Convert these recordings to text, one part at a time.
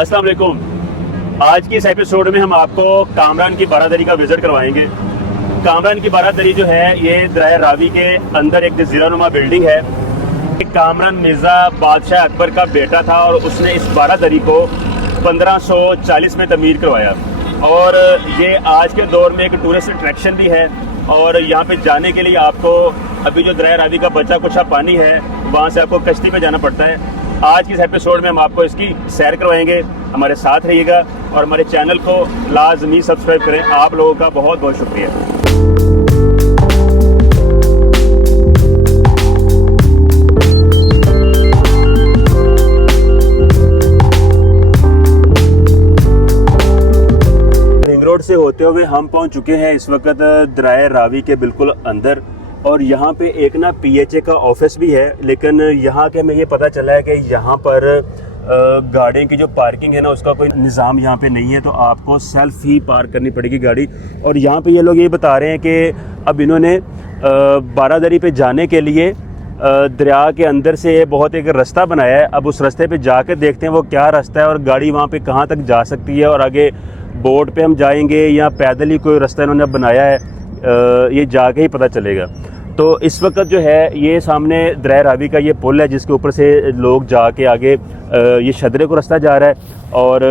अस्सलाम वालेकुम। आज की इस एपिसोड में हम आपको कामरान की बारादरी का विजिट करवाएंगे। कामरान की बारादरी जो है ये दरिया रावी के अंदर एक जजीरानुमा बिल्डिंग है। कामरान मिर्जा बादशाह अकबर का बेटा था और उसने इस बारादरी को 1540 में तमीर करवाया और ये आज के दौर में एक टूरिस्ट अट्रैक्शन भी है। और यहाँ पे जाने के लिए आपको अभी जो दरिया रावी का बचा कुछ पानी है वहाँ से आपको कश्ती पे जाना पड़ता है। आज की इस एपिसोड में हम आपको इसकी सैर करवाएंगे। हमारे साथ रहिएगा और हमारे चैनल को लाजमी सब्सक्राइब करें। आप लोगों का बहुत बहुत शुक्रिया। रिंग रोड से होते हुए हम पहुंच चुके हैं इस वक्त दरिया रावी के बिल्कुल अंदर। और यहाँ पे एक ना PHA का ऑफिस भी है, लेकिन यहाँ के हमें ये पता चला है कि यहाँ पर गाड़ियों की जो पार्किंग है ना उसका कोई निज़ाम यहाँ पे नहीं है, तो आपको सेल्फ ही पार्क करनी पड़ेगी गाड़ी। और यहाँ पे ये लोग ये बता रहे हैं कि अब इन्होंने बारादरी पे जाने के लिए दरिया के अंदर से बहुत एक रास्ता बनाया है। अब उस रास्ते पे जाके देखते हैं वो क्या रास्ता है और गाड़ी वहाँ पे कहाँ तक जा सकती है, और आगे बोट पे हम जाएंगे या पैदल ही कोई रास्ता इन्होंने बनाया है, ये जाके ही पता चलेगा। तो इस वक्त जो है ये सामने दरिया रावी का ये पुल है जिसके ऊपर से लोग जाके आगे ये शदरे को रास्ता जा रहा है। और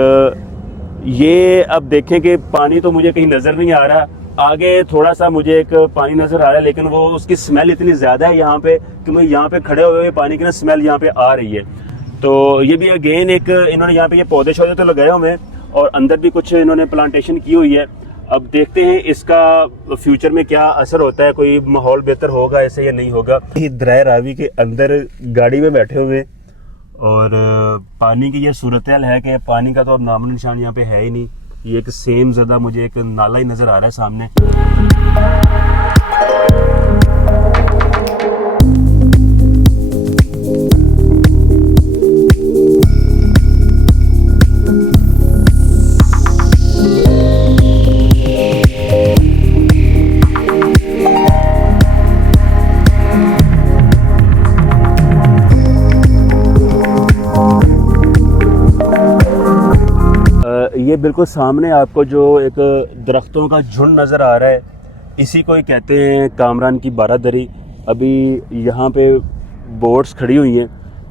ये अब देखें कि पानी तो मुझे कहीं नज़र नहीं आ रहा, आगे थोड़ा सा मुझे एक पानी नज़र आ रहा है, लेकिन वो उसकी स्मेल इतनी ज़्यादा है यहाँ पे कि मुझे यहाँ पे खड़े हुए पानी की ना स्मेल यहाँ पे आ रही है। तो ये भी अगेन एक इन्होंने यहाँ पे ये पौधे शौधे तो लगाए हुए हैं और अंदर भी कुछ इन्होंने प्लांटेशन की हुई है। अब देखते हैं इसका फ्यूचर में क्या असर होता है, कोई माहौल बेहतर होगा ऐसे या नहीं होगा। दरिया रावी के अंदर गाड़ी में बैठे हुए और पानी की ये सूरत हाल है कि पानी का तो अब नामो निशान यहाँ पे है ही नहीं। ये एक सेम ज़्यादा मुझे एक नाला ही नज़र आ रहा है सामने। ये बिल्कुल सामने आपको जो एक दरख्तों का झुंड नज़र आ रहा है, इसी को ही कहते हैं कामरान की बारादरी। अभी यहाँ पे बोट्स खड़ी हुई हैं,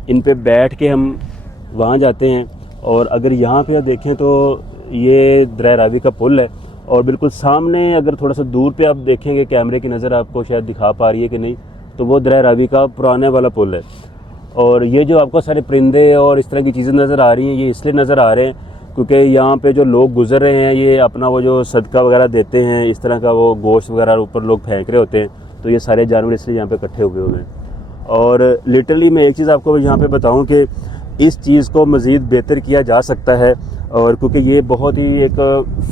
इन पे बैठ के हम वहाँ जाते हैं। और अगर यहाँ पे देखें तो ये दरिया रावी का पुल है और बिल्कुल सामने अगर थोड़ा सा दूर पे आप देखेंगे, कैमरे की नज़र आपको शायद दिखा पा रही है कि नहीं, तो वो दरिया रावी का पुराने वाला पुल है। और ये जो आपको सारे परिंदे और इस तरह की चीज़ें नज़र आ रही हैं, ये इसलिए नज़र आ रहे हैं क्योंकि यहाँ पे जो लोग गुजर रहे हैं ये अपना वो जो सदका वगैरह देते हैं, इस तरह का वो गोश्त वगैरह ऊपर लोग फेंक रहे होते हैं, तो ये सारे जानवर इसलिए यहाँ पे इकट्ठे हुए हुए हैं। और लिटरली मैं एक चीज़ आपको यहाँ पे बताऊँ कि इस चीज़ को मज़ीद बेहतर किया जा सकता है, और क्योंकि ये बहुत ही एक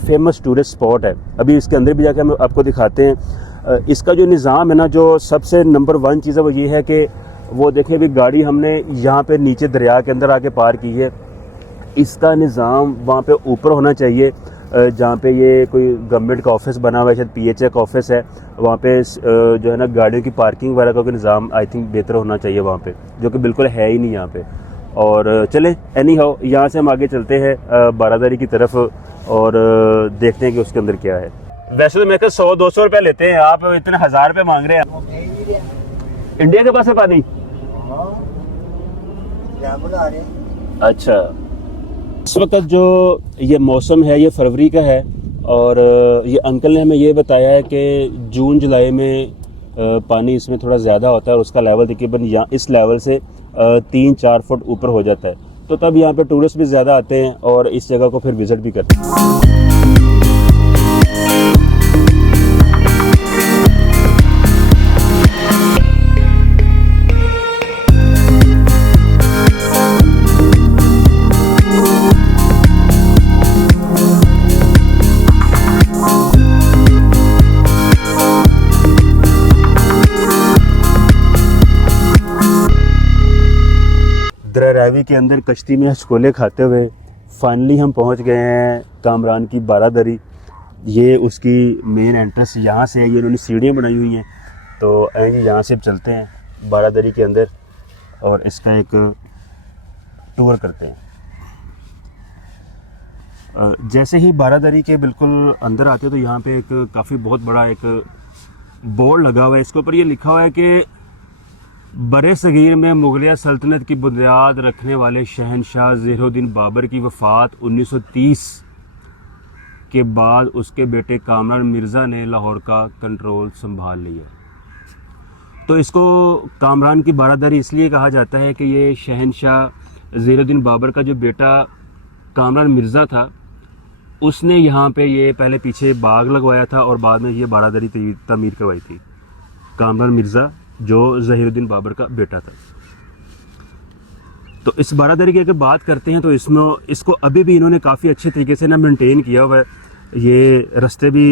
फेमस टूरिस्ट स्पॉट है। अभी इसके अंदर भी जाके हम आपको दिखाते हैं। इसका जो निज़ाम है ना, जो सबसे नंबर 1 चीज़ है वो ये है कि वो देखें अभी गाड़ी हमने यहाँ पे नीचे दरिया के अंदर आके पार की है। इसका निज़ाम वहाँ पे ऊपर होना चाहिए जहाँ पे ये कोई गवर्नमेंट का ऑफिस बना हुआ है, शायद PHA का ऑफिस है, वहाँ पे जो है ना गाड़ियों की पार्किंग वगैरह का निज़ाम आई थिंक बेहतर होना चाहिए वहाँ पे, जो कि बिल्कुल है ही नहीं यहाँ पे। और चले एनी हाउ यहाँ से हम आगे चलते हैं बारादरी की तरफ और देखते हैं कि उसके अंदर क्या है। वैसे तो मैं तो 100-200 रुपये लेते हैं, आप इतने 1000 रुपये मांग रहे हैं। इंडिया के पास है पानी? अच्छा, इस वक्त जो ये मौसम है ये फरवरी का है और ये अंकल ने हमें ये बताया है कि जून जुलाई में पानी इसमें थोड़ा ज़्यादा होता है और उसका लेवल तकरीबन यहाँ इस लेवल से 3-4 फुट ऊपर हो जाता है। तो तब यहाँ पे टूरिस्ट भी ज़्यादा आते हैं और इस जगह को फिर विज़िट भी करते हैं। दरिया रावी के अंदर कश्ती में हचकोले खाते हुए फाइनली हम पहुंच गए हैं कामरान की बारादरी। ये उसकी मेन एंट्रेंस यहाँ से है, ये उन्होंने सीढ़ियाँ बनाई हुई हैं। तो जी यहाँ से चलते हैं बारादरी के अंदर और इसका एक टूर करते हैं। जैसे ही बारादरी के बिल्कुल अंदर आते हो तो यहाँ पे एक काफ़ी बहुत बड़ा एक बोर्ड लगा हुआ है। इसके ऊपर ये लिखा हुआ है कि बरे सगीर में मुगलिया सल्तनत की बुनियाद रखने वाले शहनशाह ज़हीरुद्दीन बाबर की वफ़ात 1930 के बाद उसके बेटे कामरान मिर्ज़ा ने लाहौर का कंट्रोल संभाल लिया। तो इसको कामरान की बारादरी इसलिए कहा जाता है कि ये शहनशाह ज़हीरुद्दीन बाबर का जो बेटा कामरान मिर्ज़ा था, उसने यहाँ पे ये पहले पीछे बाग लगवाया था और बाद में ये बारादरी तमीर करवाई थी। कामरान मिर्ज़ा जो ज़हीरुद्दीन बाबर का बेटा था। तो इस बारादरी की अगर बात करते हैं तो इसमें इसको अभी भी इन्होंने काफ़ी अच्छे तरीके से ना मेंटेन किया हुआ है। ये रास्ते भी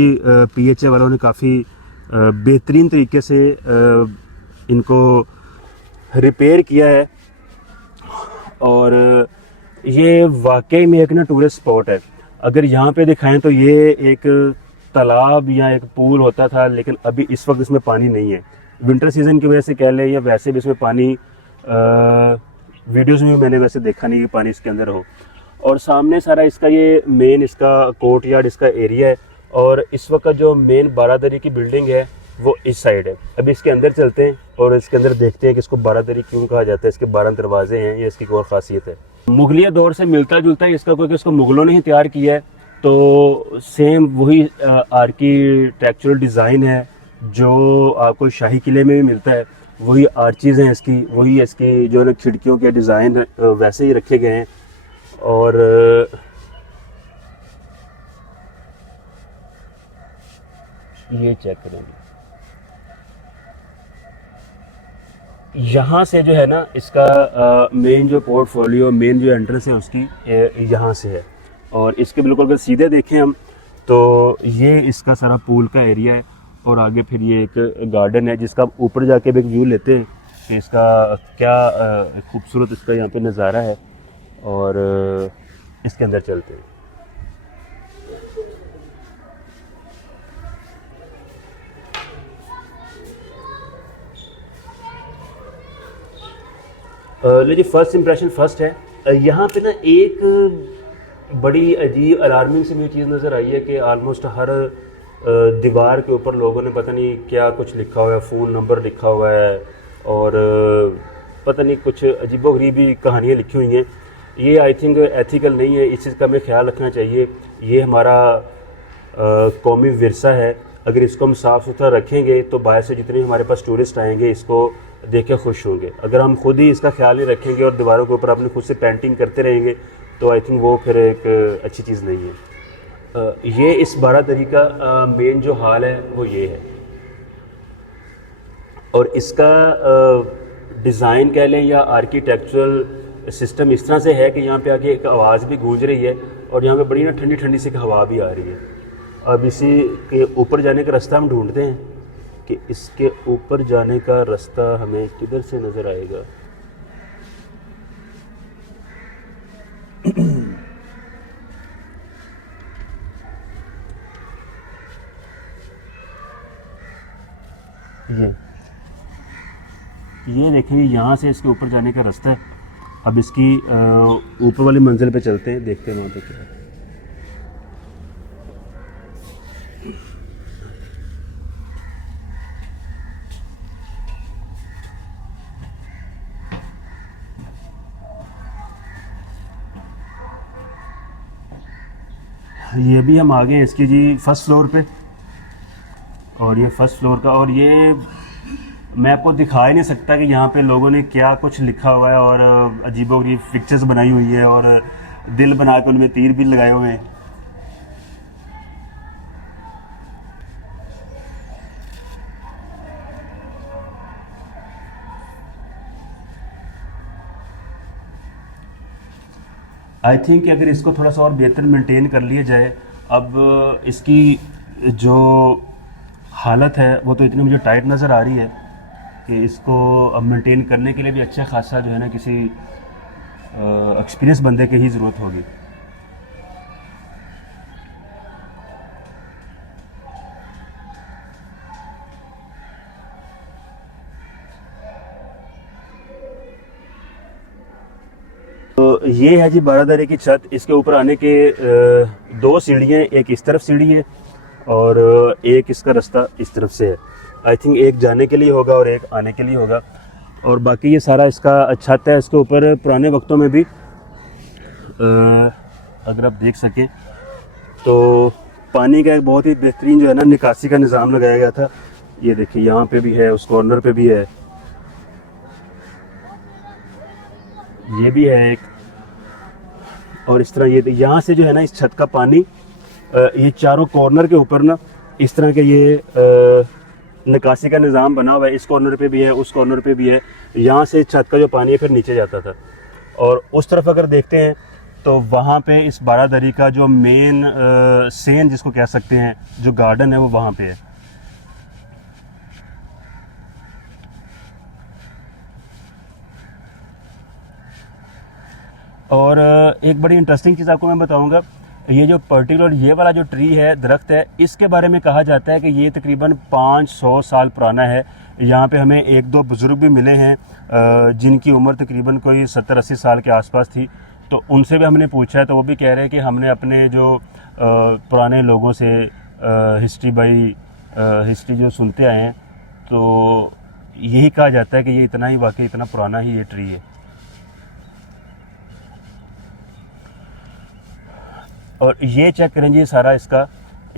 PHA वालों ने काफ़ी बेहतरीन तरीके से इनको रिपेयर किया है और ये वाकई में एक ना टूरिस्ट स्पॉट है। अगर यहाँ पे दिखाएं तो ये एक तालाब या एक पूल होता था, लेकिन अभी इस वक्त इसमें पानी नहीं है। विंटर सीज़न की वजह से कह लें या वैसे भी इसमें पानी वीडियोस में मैंने वैसे देखा नहीं कि पानी इसके अंदर हो। और सामने सारा इसका ये मेन इसका कोर्ट यार्ड इसका एरिया है और इस वक्त जो मेन बारादरी की बिल्डिंग है वो इस साइड है। अभी इसके अंदर चलते हैं और इसके अंदर देखते हैं कि इसको बारादरी क्यों कहा जाता है, इसके 12 दरवाजे हैं, ये इसकी और ख़ासियत है। मुगलिया दौर से मिलता जुलता है इसका, क्योंकि इसको मुग़लों ने ही तैयार किया है। तो सेम वही आर्किटेक्चरल डिज़ाइन है जो आपको शाही किले में भी मिलता है। वही आर्चीज़ हैं इसकी, वही इसकी जो है खिड़कियों के डिज़ाइन वैसे ही रखे गए हैं। और ये चेक करेंगे, यहाँ से जो है ना इसका मेन जो पोर्टफोलियो मेन जो एंट्रेंस है उसकी यहाँ से है। और इसके बिल्कुल अगर सीधे देखें हम तो ये इसका सारा पूल का एरिया है और आगे फिर ये एक गार्डन है जिसका आप ऊपर जाके भी एक व्यू लेते हैं कि इसका क्या खूबसूरत इसका यहाँ पे नज़ारा है। और इसके अंदर चलते हैं। लीजिए, फर्स्ट इंप्रेशन फर्स्ट है। यहाँ पे ना एक बड़ी अजीब अलार्मिंग से मुझे चीज़ नज़र आई है कि आलमोस्ट हर दीवार के ऊपर लोगों ने पता नहीं क्या कुछ लिखा हुआ है, फ़ोन नंबर लिखा हुआ है और पता नहीं कुछ अजीबोगरीबी कहानियाँ लिखी हुई हैं। ये आई थिंक एथिकल नहीं है, इस चीज़ का हमें ख्याल रखना चाहिए। ये हमारा कौमी विरसा है, अगर इसको हम साफ़ सुथरा रखेंगे तो बाहर से जितने हमारे पास टूरिस्ट आएंगे इसको देख के खुश होंगे। अगर हम खुद ही इसका ख्याल नहीं रखेंगे और दीवारों के ऊपर अपने खुद से पेंटिंग करते रहेंगे तो आई थिंक वो फिर एक अच्छी चीज़ नहीं है। ये इस बारादरी का मेन जो हाल है वो ये है और इसका डिज़ाइन कह लें या आर्किटेक्चरल सिस्टम इस तरह से है कि यहाँ पे आके एक आवाज़ भी गूंज रही है और यहाँ पे बड़ी ना ठंडी ठंडी सी हवा भी आ रही है। अब इसी के ऊपर जाने का रास्ता हम ढूंढते हैं कि इसके ऊपर जाने का रास्ता हमें किधर से नज़र आएगा। ये देखिए, यहाँ से इसके ऊपर जाने का रास्ता है। अब इसकी ऊपर वाली मंजिल पे चलते हैं, देखते हैं वहाँ पे क्या है। ये भी हम आ गए इसकी जी फर्स्ट फ्लोर पे और ये फर्स्ट फ्लोर का, और ये मैं आपको दिखा ही नहीं सकता कि यहाँ पे लोगों ने क्या कुछ लिखा हुआ है और अजीबोगरीब पिक्चर्स बनाई हुई है और दिल बना के उनमें तीर भी लगाए हुए हैं। आई थिंक अगर इसको थोड़ा सा और बेहतर मेंटेन कर लिया जाए, अब इसकी जो हालत है वो तो इतनी मुझे टाइट नज़र आ रही है कि इसको अब मेंटेन करने के लिए भी अच्छा खासा जो है ना किसी एक्सपीरियंस बंदे की ही ज़रूरत होगी। तो ये है जी बारादरी की छत। इसके ऊपर आने के दो सीढ़ियाँ, एक इस तरफ सीढ़ी है और एक इसका रास्ता इस तरफ से है। आई थिंक एक जाने के लिए होगा और एक आने के लिए होगा। और बाकी ये सारा इसका छत है। इसके ऊपर पुराने वक्तों में भी अगर आप देख सकें तो पानी का एक बहुत ही बेहतरीन जो है ना निकासी का निज़ाम लगाया गया था। ये देखिए यहाँ पे भी है, उस कॉर्नर पे भी है, ये भी है एक। और इस तरह ये यहाँ से जो है ना इस छत का पानी ये चारों कॉर्नर के ऊपर ना इस तरह के ये निकासी का निज़ाम बना हुआ है। इस कॉर्नर पे भी है, उस कॉर्नर पे भी है। यहाँ से छत का जो पानी है फिर नीचे जाता था। और उस तरफ अगर देखते हैं तो वहाँ पे इस बारादरी का जो मेन सेन जिसको कह सकते हैं, जो गार्डन है वो वहाँ पे है। और एक बड़ी इंटरेस्टिंग चीज़ आपको मैं बताऊंगा, ये जो पर्टिकुलर ये वाला जो ट्री है, दरख्त है, इसके बारे में कहा जाता है कि ये तकरीबन 500 साल पुराना है। यहाँ पे हमें एक दो बुज़ुर्ग भी मिले हैं जिनकी उम्र तकरीबन कोई 70-80 साल के आसपास थी। तो उनसे भी हमने पूछा है तो वो भी कह रहे हैं कि हमने अपने जो पुराने लोगों से हिस्ट्री जो सुनते आए हैं तो यही कहा जाता है कि ये इतना ही वाकई इतना पुराना ही ये ट्री है। और ये चेक करें जी, सारा इसका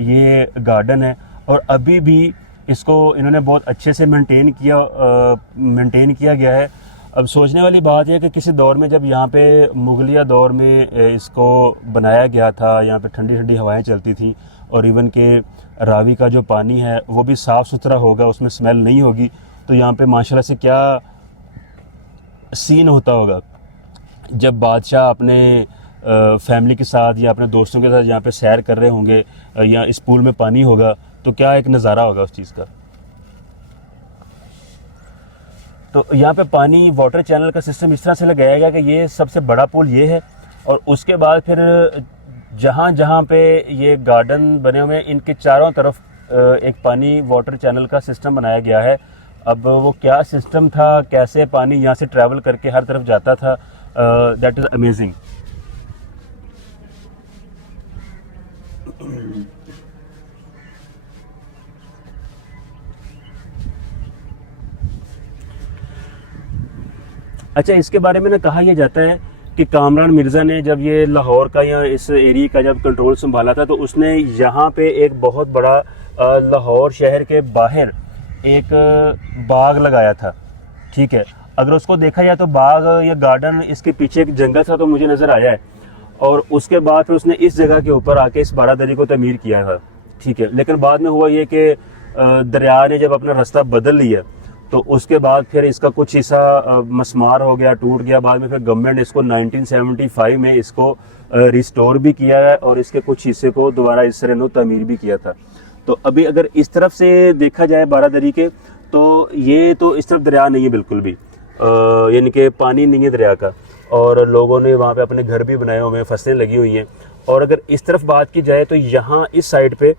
ये गार्डन है और अभी भी इसको इन्होंने बहुत अच्छे से मेंटेन किया गया है। अब सोचने वाली बात है कि किसी दौर में जब यहाँ पे मुगलिया दौर में इसको बनाया गया था, यहाँ पे ठंडी ठंडी हवाएं चलती थी और इवन के रावी का जो पानी है वो भी साफ़ सुथरा होगा, उसमें स्मेल नहीं होगी। तो यहाँ पे माशाल्लाह से क्या सीन होता होगा जब बादशाह अपने फैमिली के साथ या अपने दोस्तों के साथ यहाँ पे सैर कर रहे होंगे या इस पूल में पानी होगा तो क्या एक नज़ारा होगा उस चीज़ का। तो यहाँ पे पानी वाटर चैनल का सिस्टम इस तरह से लगाया गया कि ये सबसे बड़ा पुल ये है और उसके बाद फिर जहाँ जहाँ पे ये गार्डन बने हुए हैं इनके चारों तरफ एक पानी वाटर चैनल का सिस्टम बनाया गया है। अब वो क्या सिस्टम था, कैसे पानी यहाँ से ट्रैवल करके हर तरफ जाता था, दैट इज़ अमेजिंग। अच्छा, इसके बारे में ना कहा यह जाता है कि कामरान मिर्ज़ा ने जब ये लाहौर का या इस एरिया का जब कंट्रोल संभाला था तो उसने यहाँ पे एक बहुत बड़ा लाहौर शहर के बाहर एक बाग लगाया था। ठीक है, अगर उसको देखा जाए तो बाग या गार्डन, इसके पीछे एक जंगल सा तो मुझे नज़र आया है। और उसके बाद फिर उसने इस जगह के ऊपर आके इस बारादरी को तमीर किया था। ठीक है, लेकिन बाद में हुआ ये कि दरिया ने जब अपना रास्ता बदल लिया तो उसके बाद फिर इसका कुछ हिस्सा मस्मार हो गया, टूट गया। बाद में फिर गवर्नमेंट इसको 1975 में इसको रिस्टोर भी किया है और इसके कुछ हिस्से को दोबारा इस तरह तमीर भी किया था। तो अभी अगर इस तरफ से देखा जाए बारादरी के तो ये तो इस तरफ दरिया नहीं है बिल्कुल भी, यानी कि पानी नहीं है दरिया का। और लोगों ने वहाँ पे अपने घर भी बनाए हुए हैं, फसलें लगी हुई हैं। और अगर इस तरफ बात की जाए तो यहाँ इस साइड पे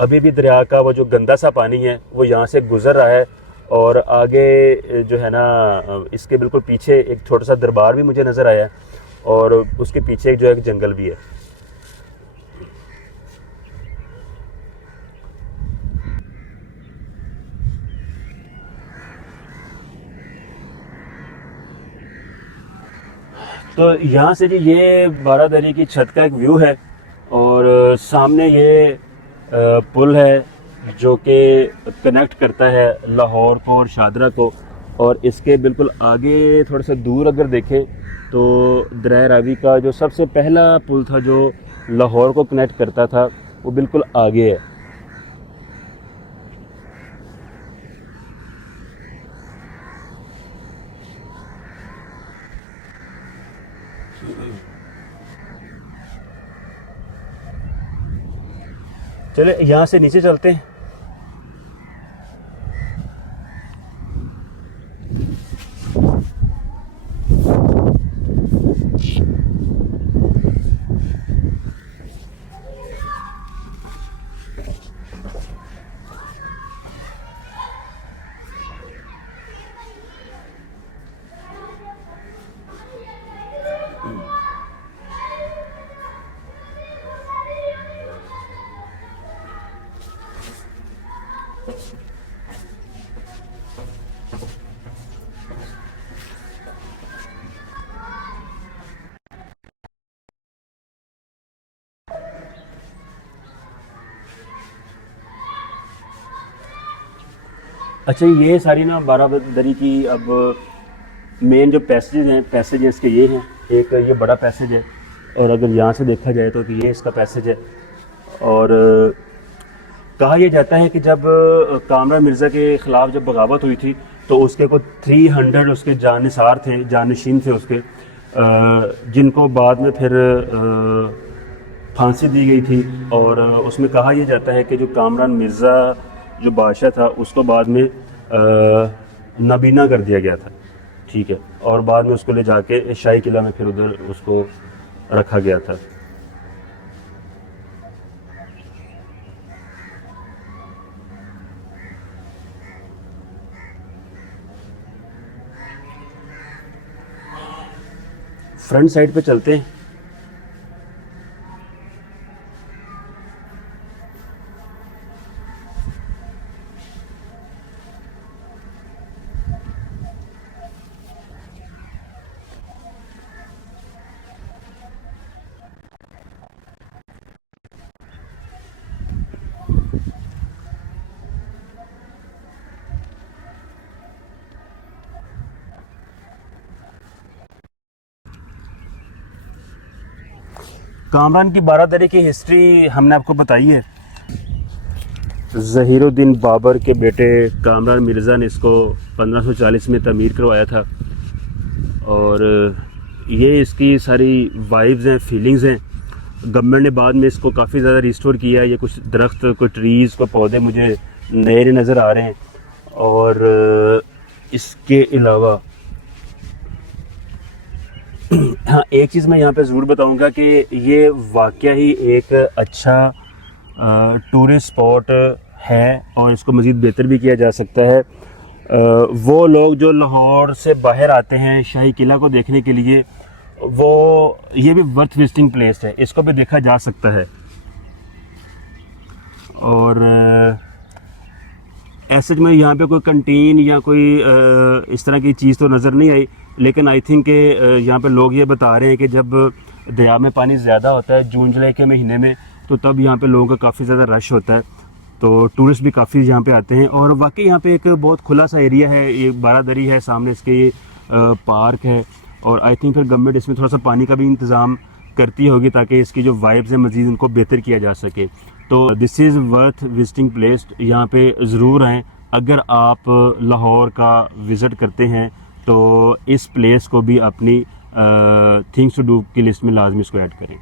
अभी भी दरिया का वो जो गंदा सा पानी है वो यहाँ से गुजर रहा है। और आगे जो है ना इसके बिल्कुल पीछे एक छोटा सा दरबार भी मुझे नज़र आया और उसके पीछे जो है एक जंगल भी है। तो यहाँ से जी ये बारादरी की छत का एक व्यू है और सामने ये पुल है जो कि कनेक्ट करता है लाहौर को और शादरा को। और इसके बिल्कुल आगे थोड़ा सा दूर अगर देखें तो दरिया रावी का जो सबसे पहला पुल था जो लाहौर को कनेक्ट करता था वो बिल्कुल आगे है। चले यहाँ से नीचे चलते हैं। अच्छा, ये सारी ना बारादरी की अब मेन जो पैसेज हैं इसके ये हैं। एक ये बड़ा पैसेज है, और अगर यहाँ से देखा जाए तो ये इसका पैसेज है। और कहा यह जाता है कि जब कामरान मिर्ज़ा के ख़िलाफ़ जब बगावत हुई थी तो उसके को 300 उसके जानसार थे, जानशीन थे उसके, जिनको बाद में फिर फांसी दी गई थी। और उसमें कहा यह जाता है कि जो कामरान मिर्ज़ा जो बादशाह था उसको बाद में नाबीना कर दिया गया था, ठीक है, और बाद में उसको ले जाके शाही किला में फिर उधर उसको रखा गया था। फ्रंट साइड पे चलते हैं। कामरान की बारादरी की हिस्ट्री हमने आपको बताई है। ज़हीरुद्दीन बाबर के बेटे कामरान मिर्ज़ा ने इसको 1540 में तमीर करवाया था। और ये इसकी सारी वाइब्स हैं, फीलिंग्स हैं। गवर्नमेंट ने बाद में इसको काफ़ी ज़्यादा रिस्टोर किया है। ये कुछ दरख्त, कोई ट्रीज़, कोई पौधे मुझे नए नज़र आ रहे हैं। और इसके अलावा हाँ, एक चीज़ मैं यहाँ पे ज़रूर बताऊँगा कि ये वाकया ही एक अच्छा टूरिस्ट स्पॉट है और इसको मज़ीद बेहतर भी किया जा सकता है। वो लोग जो लाहौर से बाहर आते हैं शाही किला को देखने के लिए, वो ये भी वर्थ विजिटिंग प्लेस है, इसको भी देखा जा सकता है। और ऐसे में यहाँ पे कोई कंटीन या कोई इस तरह की चीज़ तो नज़र नहीं आई, लेकिन आई थिंक कि यहाँ पे लोग ये बता रहे हैं कि जब दरिया में पानी ज़्यादा होता है जून जुलाई के महीने में, तो तब यहाँ पे लोगों का काफ़ी ज़्यादा रश होता है, तो टूरिस्ट भी काफ़ी यहाँ पे आते हैं। और वाकई यहाँ पे एक बहुत खुला सा एरिया है, ये बारादरी है, सामने इसके ये पार्क है। और आई थिंक फिर गवर्नमेंट इसमें थोड़ा सा पानी का भी इंतज़ाम करती होगी ताकि इसकी जो वाइब्स हैं मज़ीद उनको बेहतर किया जा सके। तो this is worth visiting place, यहाँ पे ज़रूर आएँ। अगर आप लाहौर का विज़िट करते हैं तो इस प्लेस को भी अपनी थिंग्स टू डू की लिस्ट में लाजमी इसको ऐड करें।